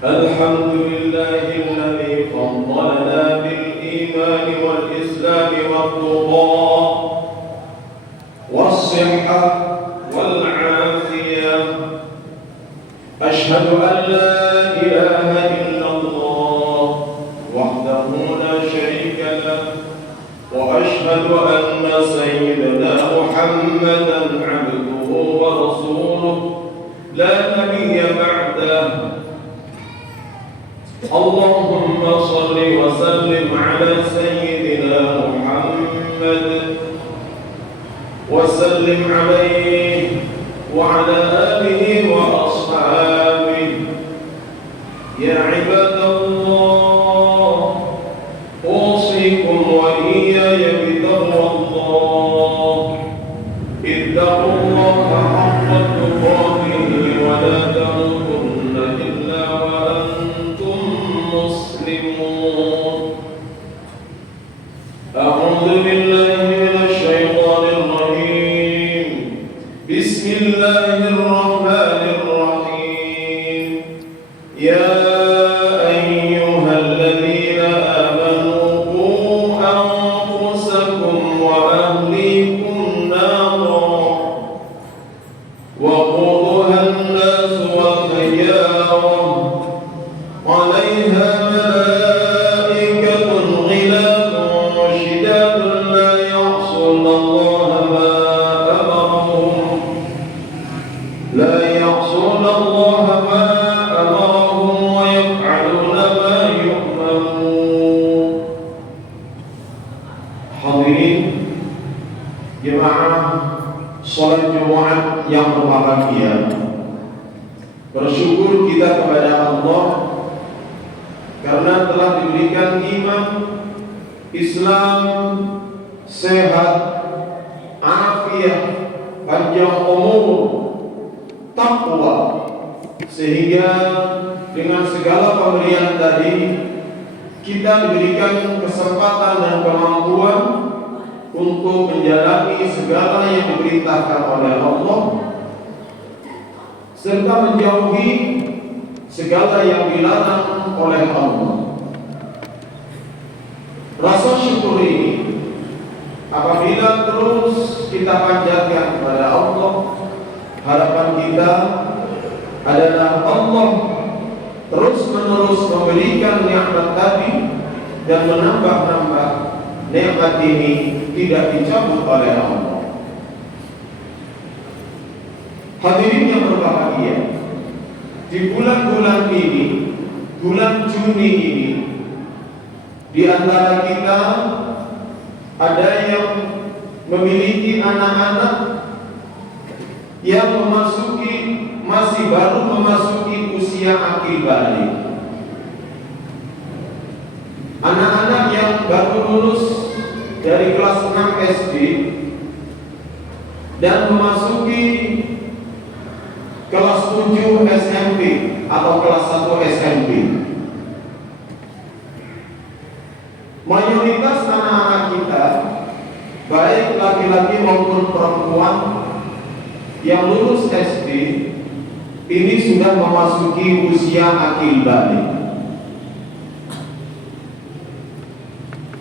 الحمد لله الذي فضلنا بالإيمان والإسلام والتقى والصحة والعافية. أشهد أن لا إله إلا الله وحده لا شريك له، وأشهد أن سيدنا محمدا عبده ورسوله لا نبي بعده. اللهم صل وسلم على سيدنا محمد وسلم عليه وعلى آله وأصحابه. يا عباد الله، أوصيكم وإياي بتقوى الله. اتقوا الله حق تقاته ولا تموتن إلا وأنتم مسلمون. أعوذ بالله من الشيطان الرجيم. بسم الله الرحمن الرحيم. يا أيها الذين آمنوا قوا أنفسكم وأهليكم نارا وقودها الناس والحجارة عليها ملائكة غلاظ شداد لا يعصون الله ما أمرهم sholat Jumat yang berbahagia. Bersyukur kita kepada Allah karena telah diberikan iman, Islam, sehat, afiat, panjang umur, takwa, sehingga dengan segala pemberian tadi kita diberikan kesempatan dan kemampuan untuk menjalani segala yang diperintahkan oleh Allah serta menjauhi segala yang dilarang oleh Allah. Rasa syukur ini apabila terus kita panjatkan kepada Allah, harapan kita adalah Allah terus-menerus memberikan nikmat tadi dan menambah-nambah nikmat ini tidak dicabut oleh Allah. Hadirin yang berbahagia, di bulan-bulan ini, bulan Juni ini, di antara kita ada yang memiliki anak-anak yang masih baru memasuki usia akil balik. Anak-anak yang baru lulus dari kelas 6 SD dan memasuki kelas 7 SMP atau kelas 1 SMP. Mayoritas anak-anak kita, baik laki-laki maupun perempuan yang lulus SD, ini sudah memasuki usia akil balik.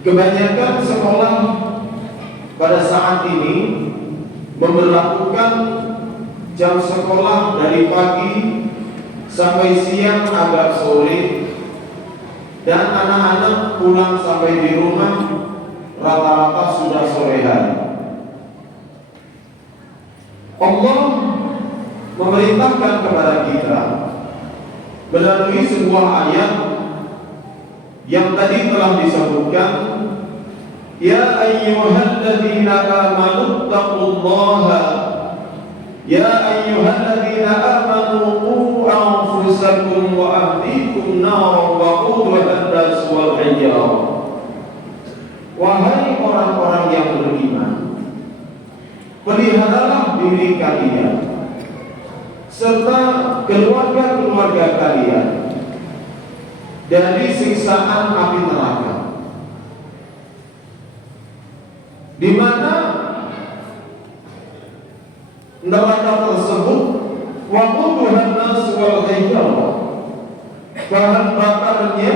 Kebanyakan sekolah pada saat ini memberlakukan jam sekolah dari pagi sampai siang agak sore, dan anak-anak pulang sampai di rumah rata-rata sudah sore hari. Allah memerintahkan kepada kita melalui sebuah ayat yang tadi telah disebutkan, ya ayyuhalladzina amanu taqullaha, ya ayyuhalladzina amanu qu anfusakum wa ahlikum naran waquduha an-nas wal hijarah. Wahai orang-orang yang beriman, peliharalah diri kalian serta keluarga-keluarga kalian dari siksaan api neraka, di mana neraka tersebut waquduhan nas wal hijarah, bahan bakarnya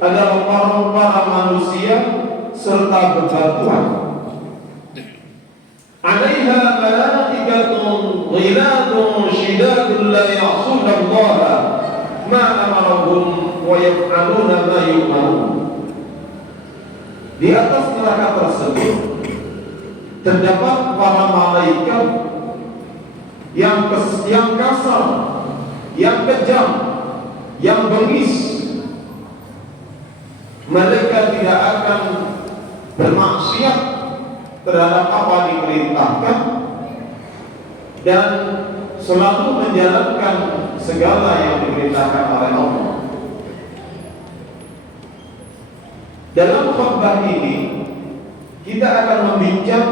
adalah para manusia serta bebatuan. Alaiha malaikatun ghiladun shidadun la ya'suna Allah ma amarahum wa yaf'aluna ma yu'marun. Di atas neraka tersebut terdapat para malaikat yang kasar, yang kejam, yang bengis. Mereka tidak akan bermaksiat terhadap apa diperintahkan dan selalu menjalankan segala yang diperintahkan oleh Allah. Dalam khutbah ini kita akan membincang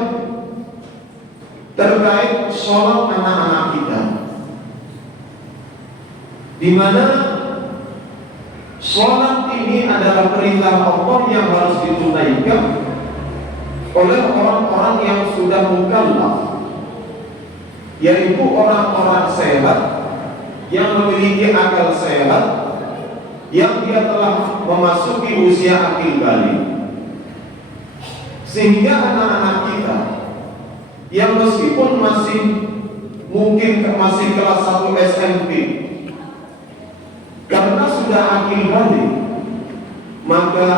terkait sholat anak-anak kita, di mana sholat ini adalah perintah Allah yang harus ditunaikan oleh orang-orang yang sudah mukallaf, yaitu orang-orang sehat yang memiliki akal sehat, yang dia telah memasuki usia akil balik. Sehingga anak-anak kita yang meskipun masih kelas 1 SMP, karena sudah akil balik, maka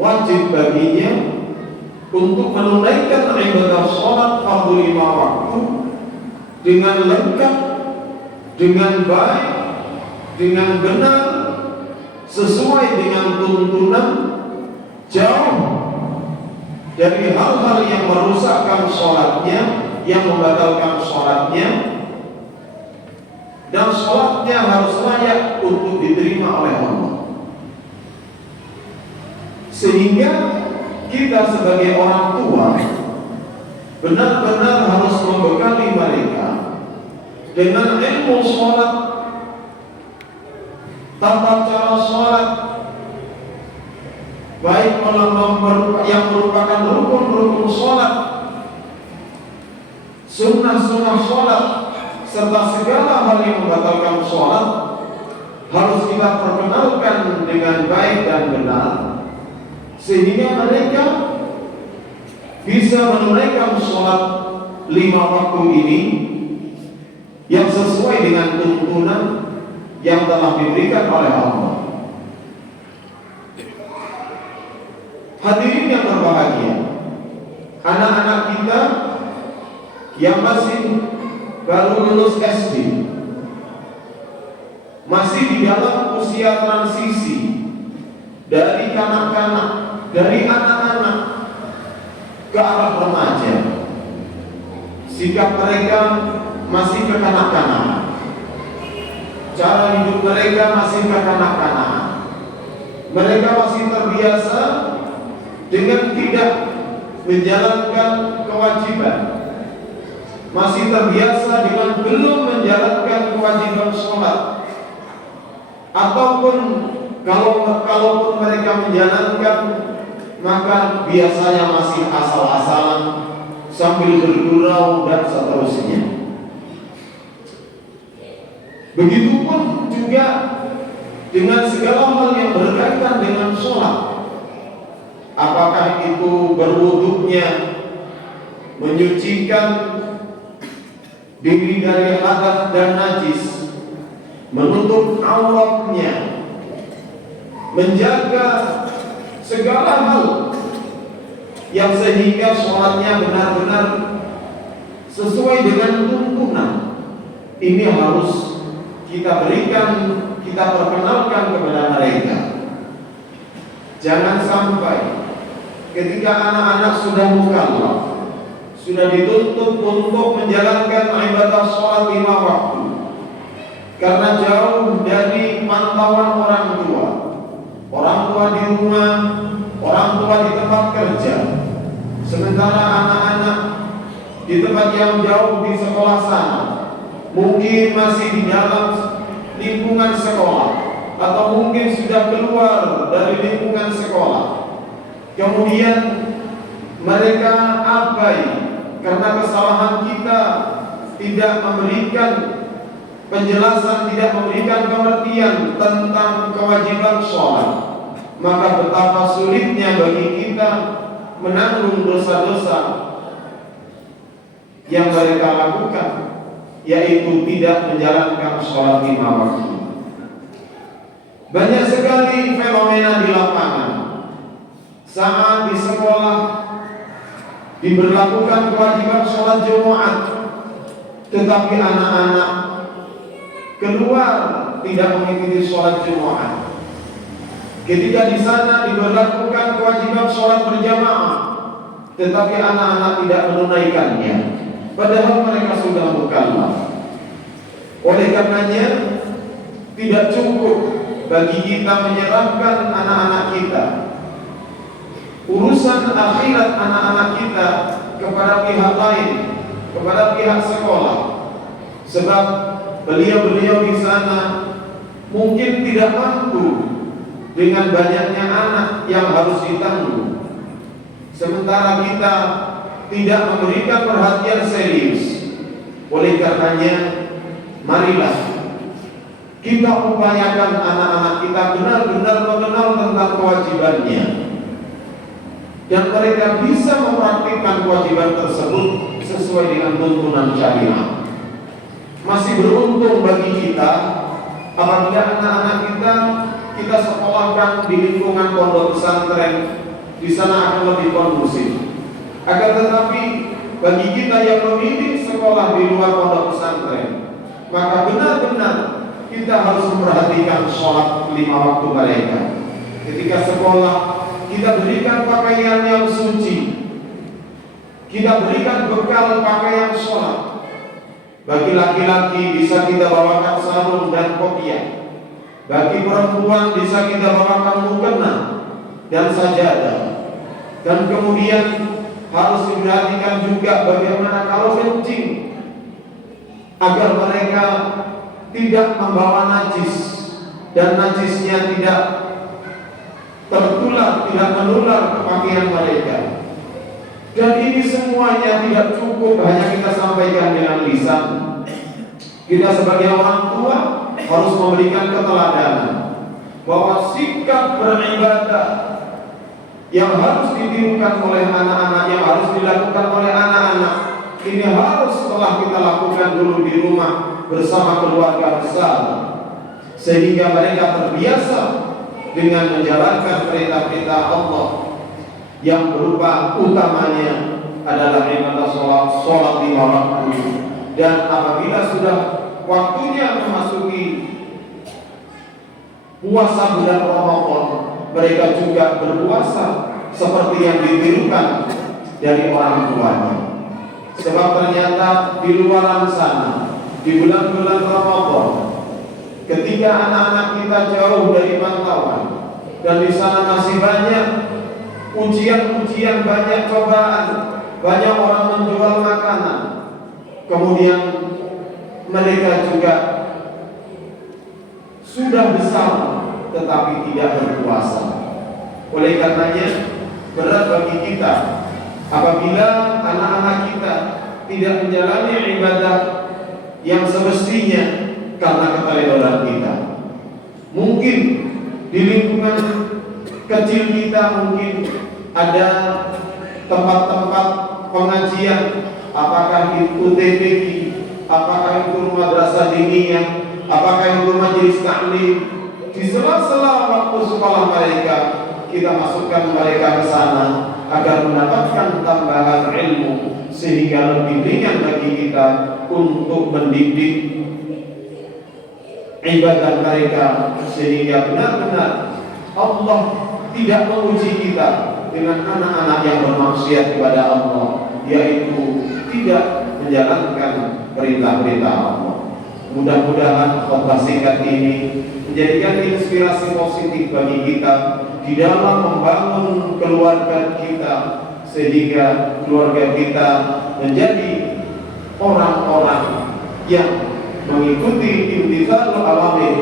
wajib baginya untuk menunaikan ibadah sholat fardu 5 waktu dengan lengkap, dengan baik, dengan benar, sesuai dengan tuntunan, jauh dari hal-hal yang merusakkan sholatnya yang membatalkan sholatnya, dan sholatnya harus layak untuk diterima oleh Allah. Sehingga kita sebagai orang tua benar-benar harus membekali mereka dengan ilmu sholat, tata cara sholat, baik yang merupakan rukun-rukun sholat, sunnah-sunnah sholat, serta segala hal yang membatalkan sholat harus kita perkenalkan dengan baik dan benar, sehingga mereka bisa menunaikan sholat 5 waktu ini yang sesuai dengan tuntunan yang telah diberikan oleh Allah. Hadirin yang berbahagia, anak-anak kita yang masih baru lulus SD, masih di dalam usia transisi dari kanak-kanak, dari anak-anak ke arah remaja. Sikap mereka masih kekanak-kanakan, cara hidup mereka masih kekanak-kanakan. Mereka masih terbiasa dengan tidak menjalankan kewajiban, masih terbiasa dengan belum menjalankan kewajiban sholat, ataupun kalaupun mereka menjalankan, maka biasanya masih asal-asalan sambil bergurau dan seterusnya. Begitupun juga dengan segala hal yang berkaitan dengan sholat. Apakah itu berwuduknya, menyucikan diri dari hadas dan najis, menutup auratnya, menjaga segala hal yang sehingga sholatnya benar-benar sesuai dengan tuntunan. Ini harus kita berikan, kita perkenalkan kepada mereka. Jangan sampai ketika anak-anak sudah mukallaf, sudah dituntut untuk menjalankan ibadah sholat 5 waktu, karena jauh dari pantauan orang tua di rumah, orang tua di tempat kerja, sementara anak-anak di tempat yang jauh di sekolah sana, mungkin masih di dalam lingkungan sekolah, atau mungkin sudah keluar dari lingkungan sekolah. Kemudian mereka abai karena kesalahan kita tidak memberikan penjelasan, tidak memberikan pengertian tentang kewajiban sholat. Maka betapa sulitnya bagi kita menanggung dosa-dosa yang mereka lakukan, yaitu tidak menjalankan sholat 5 waktu. Banyak sekali fenomena di lapangan. Saat di sekolah diberlakukan kewajiban sholat Jumat, tetapi anak-anak keluar tidak mengikuti sholat Jumat. Ketika di sana diberlakukan kewajiban sholat berjamaah, tetapi anak-anak tidak menunaikannya, padahal mereka sudah mukallaf. Oleh karenanya, tidak cukup bagi kita menyerahkan anak-anak kita, urusan akhirat anak-anak kita, kepada pihak lain, kepada pihak sekolah, sebab beliau-beliau di sana mungkin tidak mampu dengan banyaknya anak yang harus ditanggung, sementara kita tidak memberikan perhatian serius. Oleh karenanya, marilah kita upayakan anak-anak kita benar-benar mengenal tentang kewajibannya, dan mereka bisa mempraktikkan kewajiban tersebut sesuai dengan tuntunan syariat. Masih beruntung bagi kita apabila anak-anak kita sekolahkan di lingkungan pondok pesantren. Di sana akan lebih kondusif. Akan tetapi bagi kita yang memilih sekolah di luar pondok pesantren, maka benar-benar kita harus memperhatikan sholat 5 waktu mereka. Ketika sekolah, kita berikan pakaian yang suci, kita berikan bekal pakaian sholat. Bagi laki-laki bisa kita bawakan sarung dan kopiah. Bagi perempuan bisa kita bawakan mukena dan sajadah. Dan kemudian harus diperhatikan juga bagaimana kalau kencing, agar mereka tidak membawa najis dan najisnya tidak tertular, tidak menular ke pakaian mereka. Dan ini semuanya tidak cukup hanya kita sampaikan dengan lisan. Kita sebagai orang tua harus memberikan keteladanan bahwa sikap beribadah yang harus ditirukan oleh anak-anak, yang harus dilakukan oleh anak-anak, ini harus setelah kita lakukan dulu di rumah bersama keluarga besar, sehingga mereka terbiasa dengan menjalankan perintah-perintah Allah yang berupa utamanya adalah ibadah sholat 5 waktu. Dan apabila sudah waktunya memasuki puasa bulan Ramadan, mereka juga berpuasa seperti yang ditirukan dari orang tuanya. Sebab ternyata di luar sana, di bulan-bulan Ramadan, ketika anak-anak kita jauh dari pantauan dan di sana masih banyak ujian-ujian, banyak cobaan, banyak orang menjual makanan, kemudian mereka juga sudah besar tetapi tidak berpuasa. Oleh karenanya berat bagi kita apabila anak-anak kita tidak menjalani ibadah yang semestinya karena keteledoran kita. Mungkin di lingkungan kecil kita mungkin ada tempat-tempat pengajian, apakah itu TPQ, apakah itu madrasah diniyah, apakah itu majelis taklim. Di sela-sela waktu sekolah mereka, kita masukkan mereka ke sana agar mendapatkan tambahan ilmu, sehingga lebih ringan bagi kita untuk mendidik ibadah mereka, sehingga benar-benar Allah tidak menguji kita dengan anak-anak yang bermaksiat kepada Allah, yaitu tidak menjalankan perintah-perintah Allah. Mudah-mudahan khotbah singkat ini menjadikan inspirasi positif bagi kita di dalam membangun keluarga kita, sehingga keluarga kita menjadi orang-orang yang mengikuti imtithalul awamir,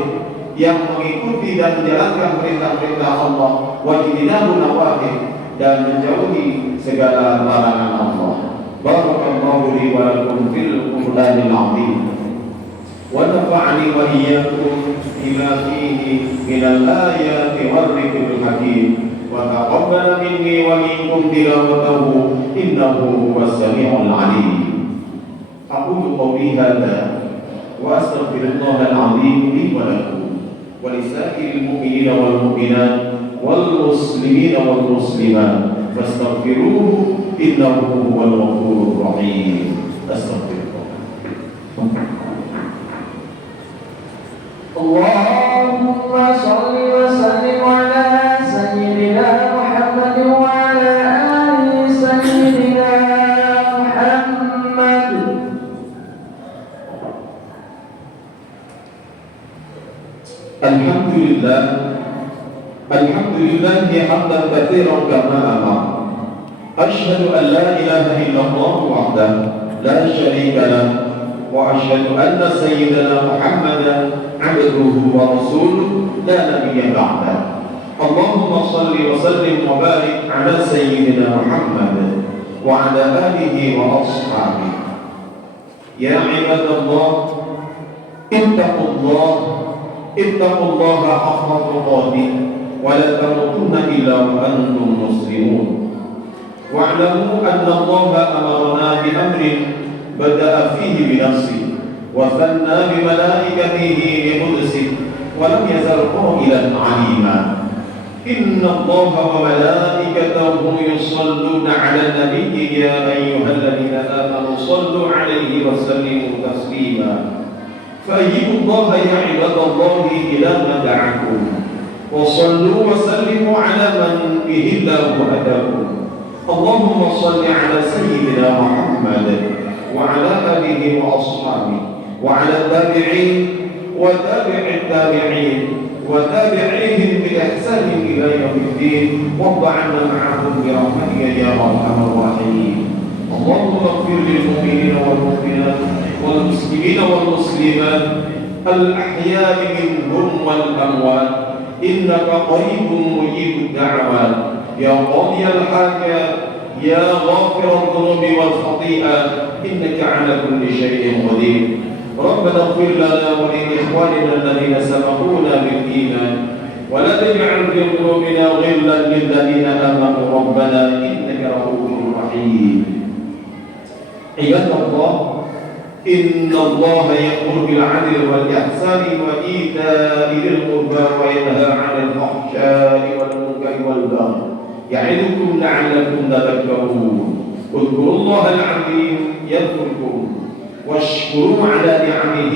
yang mengikuti dan menjalankan perintah-perintah Allah, wajibinahu nawahi, dan menjauhi segala larangan Allah. Barakallahu li wa lakum fil Qur'anil azim, wa nafa'ani wa iyyakum bima fihi minal ayati war dhikril hakim, wa taqabbal minni wa minkum tilawatahu innahu huwas samiul alim. Aqulu qawli hadza wa astaghfirullahal azim li wa lakum wa lisa'iril mu'minina wal mu'minat wal muslimina wal muslimat fastaghfiruhu innahu huwal ghafurur rahim. Astaghfirullah. Allahumma shalli wa sallim ala sayyidina Muhammad wa ala ali sayyidina Muhammad. Alhamdulillah, alhamdulillah hamdan katsiran kama amara. Asyhadu an la ilaha illallah wahdahu la syarika lah, wa asyhadu anna sayyidana Muhammadan abduhu wa rasuluhu la nabiyya ba'dah. Allahumma shalli wa sallim wa barik ala sayyidina Muhammad wa ala alihi wa ashabihi. Ya ibadallah, ittaqullah, ittaqullaha haqqa tuqatih wa la tamutunna illa wa antum muslimun. Wa'lamu anna Allaha amarna bi amrin bada'a fihi bi nafsihi wa thanna bi malaikatihi bi qudsihi wa lam yazal qailan 'alima. Inna Allaha wa malaikatahu yusalluna 'alan nabiyyi ya ayyuhalladhina amanu sallu 'alaihi wa sallimu taslima. فأيبوا الله يا عباد الله إلى ما دعاكم وصلوا وسلموا على من به الله هداكم اللهم صل على سيدنا محمد وعلى آله وأصحابه وعلى التابعين وتابع التابعين وتابعيهم بإحسان إلى يوم الدين وارض عنا معهم برحمتك يا أرحم الراحمين. اللهم اغفر للمؤمنين والمؤمنات والمسلمين والمسلمات الأحياء منهم والأموات إنك قريب مجيب الدعوات يا قاضي الحاجات يا غافر الذنوب والخطيئات إنك على كل شيء قدير. ربنا اغفر لنا ولإخواننا الذين سبقونا بالإيمان ولا تجعل في قلوبنا غلا للذين آمنوا ربنا إنك رؤوف رحيم. عباد الله إن الله يأمر بالعدل والإحسان وإيتاء ذي القربى وينهى عن الفحشاء والمنكر والبغي يعظكم لعلكم تذكرون. اذكروا الله العظيم يذكركم واشكروا على نعمه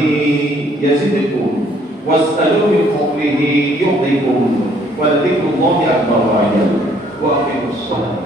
يزدكم واسألوا من فضله يعطيكم ولذكر الله أكبر وأجل. وأقيموا الصلاة.